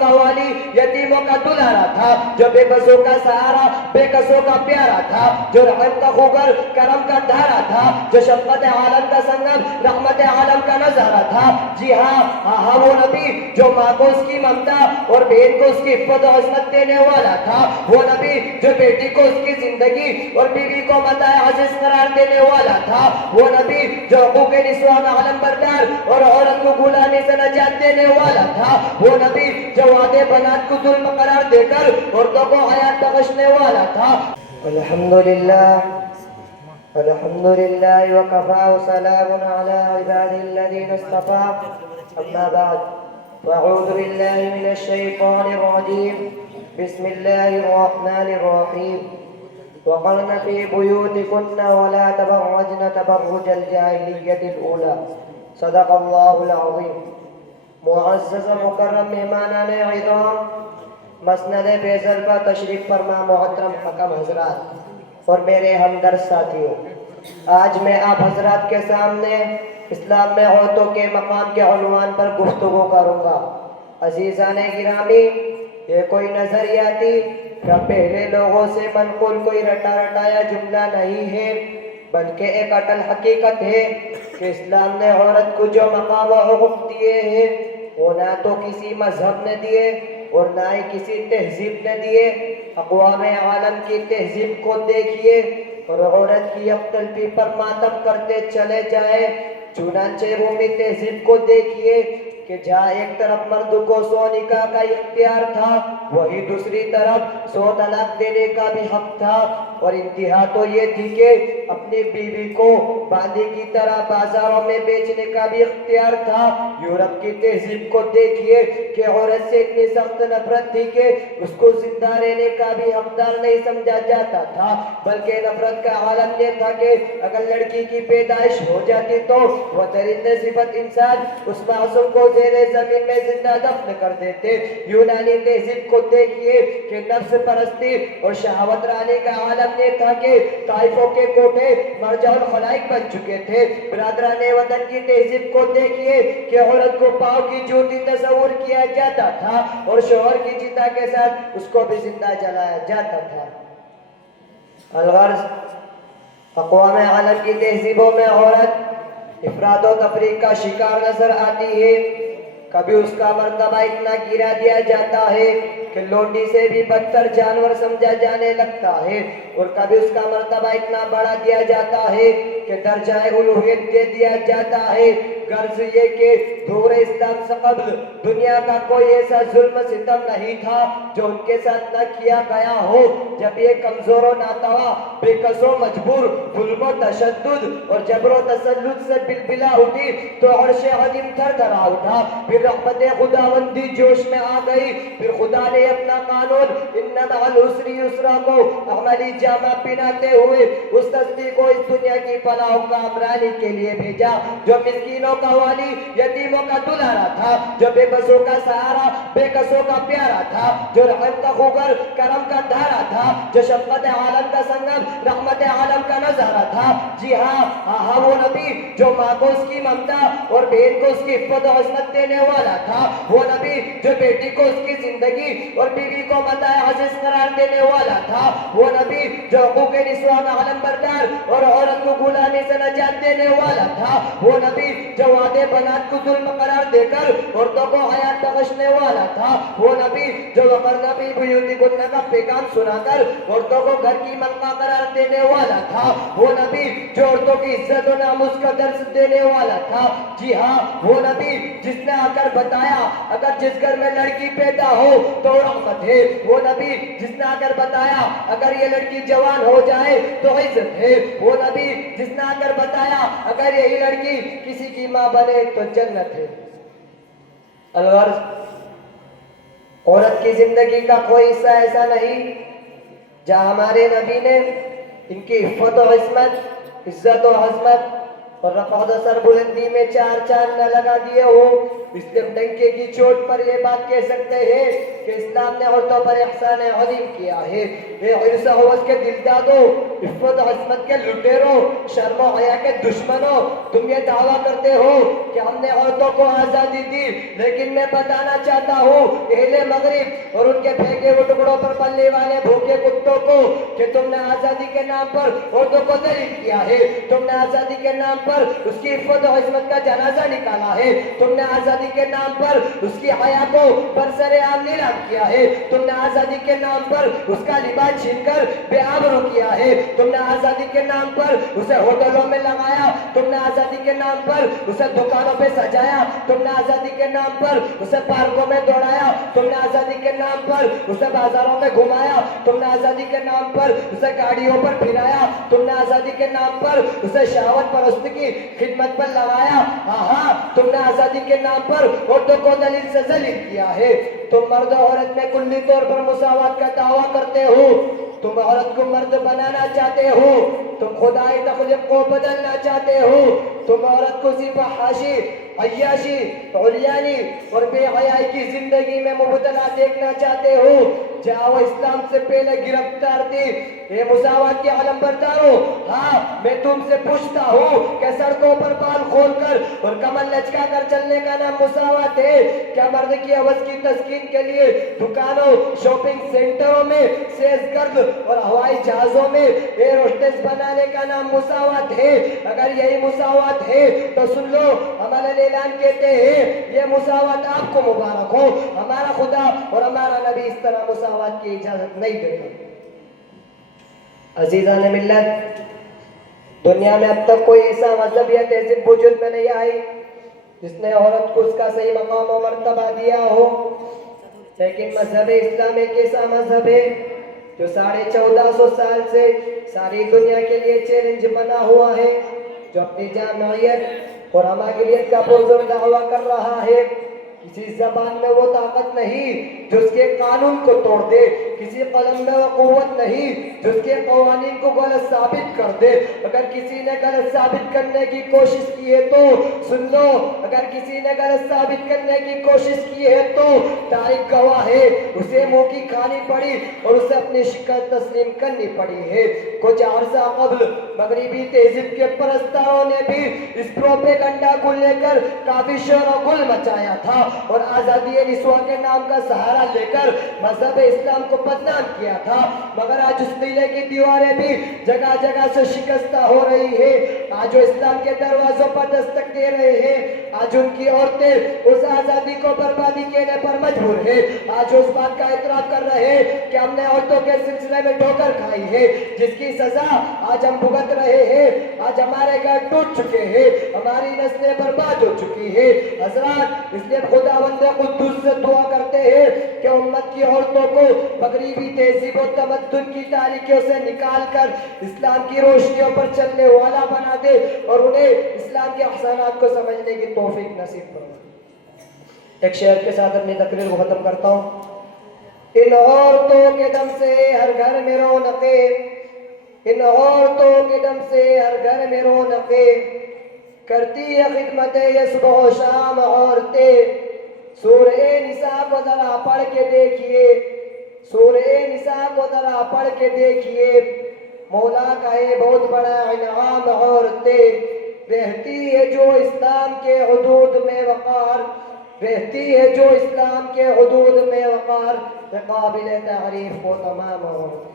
کا والی، یتیموں کا دلہارا تھا، جو بے بسوں کا سہارا، بے کسوں کا پیارا تھا، جو رحم کا خوگر، کرم کا دھارا تھا، جو شفقت عالم کا سنگم، رحمت عالم کا نظارہ تھا۔ جی ہاں وہ نبی جو ماں کو اس کی ممتا اور بہن کو اس کی عفت و عصمت دینے والا تھا، وہ نبی جو بیٹی کو اس کی زندگی اور بیوی کو متاع عزیز قرار دینے والا تھا، وہ نبی جو حقوق نسواں میں علم بردار اور عورت کو غلامی سے نجات دینے والا تھا، وہ نبی جو وعدے بنات کو ظلم قرار دے کر عورتوں کو حیات بخشنے والا تھا۔ الحمدللہ وکفا وسلام علی عباد الذین اصطفى، اما بعد فاعوذ باللہ من الشیطان الرجیم، بسم اللہ الرحمن الرحیم۔ وقرن في بيوتكن ولا تبرجن تبرج الجاہلیت الاولى، صدق اللہ العظیم۔ معزز و مکرم مہمانان عظام، مسند فیصل پر تشریف فرما محترم حکم حضرات اور میرے ہمدرد ساتھیوں، آج میں آپ حضرات کے سامنے اسلام میں عورتوں کے مقام کے عنوان پر گفتگو کروں گا۔ عزیزان گرامی، یہ کوئی نظریاتی یا پہلے لوگوں سے منقول کوئی رٹا رٹایا جملہ نہیں ہے، بلکہ ایک اٹل حقیقت ہے کہ اسلام نے عورت کو جو مقام و حقوق دیے ہیں وہ نہ تو کسی مذہب نے دیے اور نہ ہی کسی تہذیب نے دیے۔ اقوام عالم کی تہذیب کو دیکھیے اور عورت کی یکطلبی پر ماتم کرتے چلے جائے۔ چنانچہ رومی تہذیب کو دیکھیے کہ جہاں ایک طرف مرد کو 100 نکاح کا اختیار تھا، وہی دوسری طرف 100 طلاق دینے کا بھی حق تھا، اور انتہا تو یہ تھی کہ اپنی بیوی کو باندھی کی طرح بازاروں میں بیچنے کا بھی اختیار تھا۔ یورپ کی تہذیب کو دیکھیے کہ عورت سے اتنی سخت نفرت تھی کہ اس کو زندہ رہنے کا بھی حقدار نہیں سمجھا جاتا تھا، بلکہ نفرت کا عالم یہ تھا کہ اگر لڑکی کی پیدائش ہو جاتی تو وہ درندے صفت انسان اس معصوم کو زیر زمین میں زندہ دفن کر دیتے۔ یونانی تہذیب کو دیکھیے کہ نفس پرستی اور شہوت رانی کا عالم یہ تھا کہ طائفوں کے کوٹھے مرجع الخلائق بن چکے تھے۔ برادران وطن کی تہذیب کو دیکھیے کہ عورت کو پاؤں کی جوتی تصور کیا جاتا تھا اور شوہر کی چتا کے ساتھ اس کو بھی زندہ جلایا جاتا تھا۔ الغرض، اقوام عالم کی تہذیبوں میں عورت افراد و تفریق کا شکار نظر آتی ہے۔ کبھی اس کا مرتبہ اتنا گرا دیا جاتا ہے کہ لونڈی سے بھی بدتر جانور سمجھا جانے لگتا ہے، اور کبھی اس کا مرتبہ اتنا بڑھا دیا جاتا ہے کہ درجہ الوہیت دے دیا جاتا ہے۔ غرض یہ کہ دور اسلام سے قبل دنیا کا کوئی ایسا ظلم ستم نہیں تھا جو ان کے ساتھ نہ کیا گیا ہو۔ جب یہ کمزور و ناتواں، بے کس و مجبور، ظلم و تشدد اور جبر و تسلط سے بلبلا اٹھی تو عرش عظیم تھر تھرا اٹھا، پھر رحمت خداوندی جوش میں آ گئی، پھر خدا نے اپنا قانون ان مع العسر یسرا کو عملی جامہ پہناتے ہوئے اس تصدیق کو اس دنیا کی فلاح و کامرانی کے لیے بھیجا، جو مسکینوں کا والی، یتیموں کا دلہارا تھا، جو بے بسوں کا سہارا، بے کسوں کا پیارا تھا، جو رحم کا خوگر، کرم کا دھارا تھا، جو شفقت عالم کا سنگم، رحمت عالم کا نظارہ تھا۔ جی ہاں وہ نبی جو ماں کو اس کی ممتا اور بہن کو اس کی عفت و عصمت دینے والا تھا، وہ نبی جو بیٹی کو اس کی زندگی اور بیوی کو متاع عزیز قرار دینے والا تھا، وہ نبی جو حقوق نسواں میں علم بردار اور عورت کو غلامی سے نجات دینے والا تھا، وہ نبی جو وعدے بنات کو ظلم قرار دے کر عورتوں کو حیات بخشنے والا تھا، وہ نبی جو وقرن فی بیوتکن کا پیغام سنا کر عورتوں کو گھر کی ملکہ قرار دینے والا تھا، وہ نبی جو عورتوں کی عزت و ناموس کا درس دینے والا تھا۔ جی ہاں وہ نبی جس نے آ کر بتایا اگر جس گھر میں لڑکی پیدا ہو تو رحمت ہے، وہ نبی جس نے آ کر بتایا اگر یہ لڑکی جوان ہو جائے تو عزت ہے، وہ نبی جس نے آ کر بتایا اگر یہی لڑکی کسی کی ماں بنے تو جنت ہے۔ الغرض، عورت کی زندگی کا کوئی حصہ ایسا نہیں جہاں ہمارے نبی نے ان کی عفت و عصمت، عزت و عظمت اور رفعت و سربلندی میں چار چاند نہ لگا دیے ہو۔ اس لیے ڈنکے کی چوٹ پر یہ بات کہہ سکتے ہیں کہ اسلام نے عورتوں پر احسان عظیم کیا ہے۔ اے عرص حوض کے دلدادوں، عفت و عصمت کے لٹیروں، شرم و حیا کے دشمنوں، تم یہ دعویٰ کرتے ہو کہ ہم نے عورتوں کو آزادی دی، لیکن میں بتانا چاہتا ہوں اہل مغرب اور ان کے پھینکے ہوئے ٹکڑوں پر پلنے والے بھوکے کتوں کو کہ تم نے آزادی کے نام پر عورتوں کو ذلیل کیا ہے، تم نے آزادی کے نام پر اس کی عفت و عصمت کا جنازہ نکالا ہے، تم نے آزادی کے نام پر اس کی حیا کو برسر عام نیلام کیا ہے، تم نے آزادی کے نام پر اس کا لباس چھین کر بے آبرو کیا ہے، تم نے آزادی کے نام پر اسے ہوٹلوں میں لگایا، تم نے آزادی کے نام پر اسے دکانوں پہ سجایا، تم نے آزادی کے نام پر اسے پارکوں میں دوڑایا، تم نے آزادی کے نام پر اسے بازاروں میں گھمایا، تم نے آزادی کے نام پر اسے گاڑیوں پر پھرایا، تم نے آزادی کے نام پر اسے شہوت پرست کی خدمت پر لگایا۔ ہاں، تم نے آزادی کے نام پر عورتوں کو دلیل سے ذلیل کیا ہے۔ تم مرد و عورت میں کلی طور پر مساوات کا دعویٰ کرتے ہو، تم عورت کو مرد بنانا چاہتے ہو، تم خدائی تخلیق کو بدلنا چاہتے ہو، تم عورت کو صرف فحاشی، عیاشی، عریانی اور بے حیائی کی زندگی میں مبتلا دیکھنا چاہتے ہو۔ جاؤ اسلام سے پہلے گرفتار تھی، اے مساوات کے علم بردارو، ہاں میں تم سے پوچھتا ہوں کہ سڑکوں پر بال کھول کر اور کمر لچکا کر چلنے کا نام مساوات ہے؟ کیا مرد کی عوض کی تسکین کے لیے دکانوں، شاپنگ سینٹروں میں سیز گرد اور ہوائی جہازوں میں ایئر ہوسٹس بنانے کا نام مساوات ہے؟ اگر یہی مساوات ہے تو سن لو، ہم اعلان کہتے ہیں یہ مساوات آپ کو مبارک ہو، ہمارا خدا اور ہمارا نبی اس طرح مساوات کی اجازت نہیں دیتے۔ عزیزان ملت، دنیا میں اب تک کوئی ایسا مذہب یا تہذیب وجود میں نہیں آئی جس نے عورت کو اس کا صحیح مقام و مرتبہ دیا ہو، لیکن مذہب اسلام ایک ایسا مذہب ہے جو 1450 سال سے ساری دنیا کے لیے چیلنج بنا ہوا ہے، جو اپنی جامعیت اور ہماگلیت کا پرزور دعویٰ کر رہا ہے۔ کسی زبان میں وہ طاقت نہیں جو اس کے قانون کو توڑ دے، کسی قلم میں وہ قوت نہیں جو اس کے قوانین کو غلط ثابت کر دے۔ اگر کسی نے غلط ثابت کرنے کی کوشش کی ہے تو سن لو، اگر کسی نے غلط ثابت کرنے کی کوشش کی ہے تو تاریخ گواہ ہے، اسے منہ کی کھانی پڑی اور اسے اپنی شکست تسلیم کرنی پڑی ہے۔ کچھ عرصہ قبل مغربی تہذیب کے پرستاروں نے بھی اس پروپیگنڈا کو لے کر کافی شور و گل مچایا تھا اور آزادی نسواں کے نام کا سہارا لے کر مذہب اسلام کو بدنام کیا تھا، مگر آج اس قلعے کی دیواریں بھی جگہ جگہ سے شکستہ ہو رہی ہے۔ آج وہ اسلام کے دروازوں پر دستک دے رہے ہیں، آج ان کی عورتیں اس آزادی کو بربادی کرنے پر مجبور ہے، آج وہ اس بات کا اعتراف کر رہے ہیں کہ ہم نے عورتوں کے سلسلے میں ٹھوکر کھائی ہے، جس کی سزا آج ہم بھگت رہے ہیں۔ آج ہمارے گھر ٹوٹ چکے ہیں، ہماری نسلیں برباد ہو چکی ہیں۔ حضرات، اس لیے خداوند قدوس سے دعا کرتے ہیں کہ امت کی عورتوں کو مغربی تہذیب و تمدن کی تاریکیوں سے نکال کر اسلام کی روشنیوں پر چلنے والا بنا دے اور انہیں اسلام کے احسانات کو سمجھنے کی توفیق نصیب کرے۔ ایک شعر کے ساتھ اپنی تقریر کو ختم کرتا ہوں۔ ان عورتوں کے دم سے ہر گھر میں رونقیں، ان عورتوں کے دم سے ہر گھر میں رونقیں، کرتی ہے خدمت یہ صبح و شام عورتیں۔ سورہ نساء کو ذرا پڑھ کے دیکھیے، سورہ نساء کو ذرا پڑھ کے دیکھیے، مولا کا ہے بہت بڑا انعام عورتیں۔ رہتی ہے جو اسلام کے حدود میں وقار، رہتی ہے جو اسلام کے حدود میں وقار، قابل تعریف وہ تمام عورتیں۔